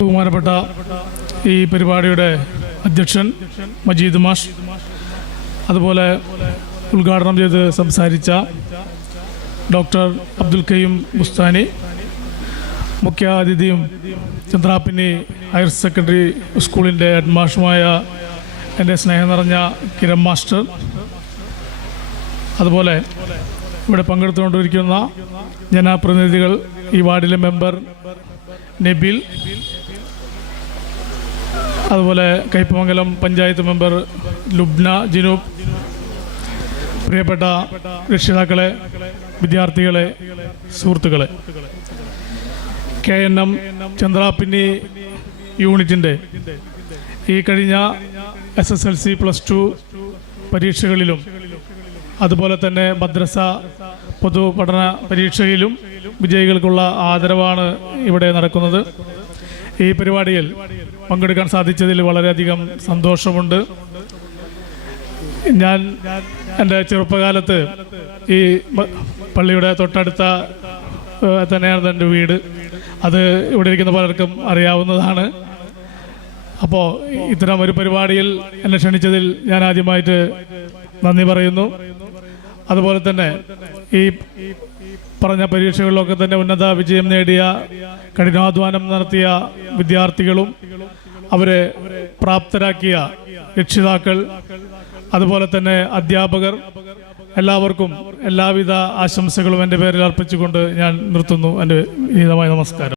ബഹുമാനപ്പെട്ട ഈ പരിപാടിയുടെ അധ്യക്ഷൻ മജീദ് മാഷ്, അതുപോലെ ഉദ്ഘാടനം ചെയ്ത് സംസാരിച്ച ഡോക്ടർ അബ്ദുൽ കയ്യൂം ബുസ്താനി, മുഖ്യ അതിഥിയും ചന്ദ്രാപ്പിന്നി ഹയർ സെക്കൻഡറി സ്കൂളിൻ്റെ ഹെഡ് മാഷുമായ എൻ്റെ സ്നേഹം നിറഞ്ഞ കിരൺ മാസ്റ്റർ, അതുപോലെ ഇവിടെ പങ്കെടുത്തുകൊണ്ടിരിക്കുന്ന ജനപ്രതിനിധികൾ, ഈ വാർഡിലെ മെമ്പർ നബീൽ, അതുപോലെ കയ്പമംഗലം പഞ്ചായത്ത് മെമ്പർ ലുബ്ന ജിനൂബ്, പ്രിയപ്പെട്ട രക്ഷിതാക്കളെ, വിദ്യാർത്ഥികളെ, സുഹൃത്തുക്കളെ, KNM ചന്ദ്രാപ്പിന്നി യൂണിറ്റിൻ്റെ ഈ കഴിഞ്ഞ SSLC +2 പരീക്ഷകളിലും അതുപോലെ തന്നെ മദ്രസ പൊതുപഠന പരീക്ഷയിലും വിജയികൾക്കുള്ള ആദരവാണ് ഇവിടെ നടക്കുന്നത്. ഈ പരിപാടിയിൽ പങ്കെടുക്കാൻ സാധിച്ചതിൽ വളരെയധികം സന്തോഷമുണ്ട്. ഞാൻ എൻ്റെ ചെറുപ്പകാലത്ത് ഈ പള്ളിയുടെ തൊട്ടടുത്ത തന്നെയാണ് എൻ്റെ വീട്. അത് ഇവിടെ ഇരിക്കുന്ന പലർക്കും അറിയാവുന്നതാണ്. അപ്പോൾ ഇത്തരം ഒരു പരിപാടിയിൽ എന്നെ ക്ഷണിച്ചതിൽ ഞാൻ ആദ്യമായിട്ട് നന്ദി പറയുന്നു. അതുപോലെ തന്നെ ഈ പറഞ്ഞ പരീക്ഷകളിലൊക്കെ തന്നെ ഉന്നത വിജയം നേടിയ, കഠിനാധ്വാനം നടത്തിയ വിദ്യാർത്ഥികളും അവരെ പ്രാപ്തരാക്കിയ രക്ഷിതാക്കൾ, അതുപോലെ തന്നെ അധ്യാപകർ, എല്ലാവർക്കും എല്ലാവിധ ആശംസകളും എൻ്റെ പേരിൽ അർപ്പിച്ചുകൊണ്ട് ഞാൻ നിർത്തുന്നു. എൻ്റെ വിനീതമായ നമസ്കാരം.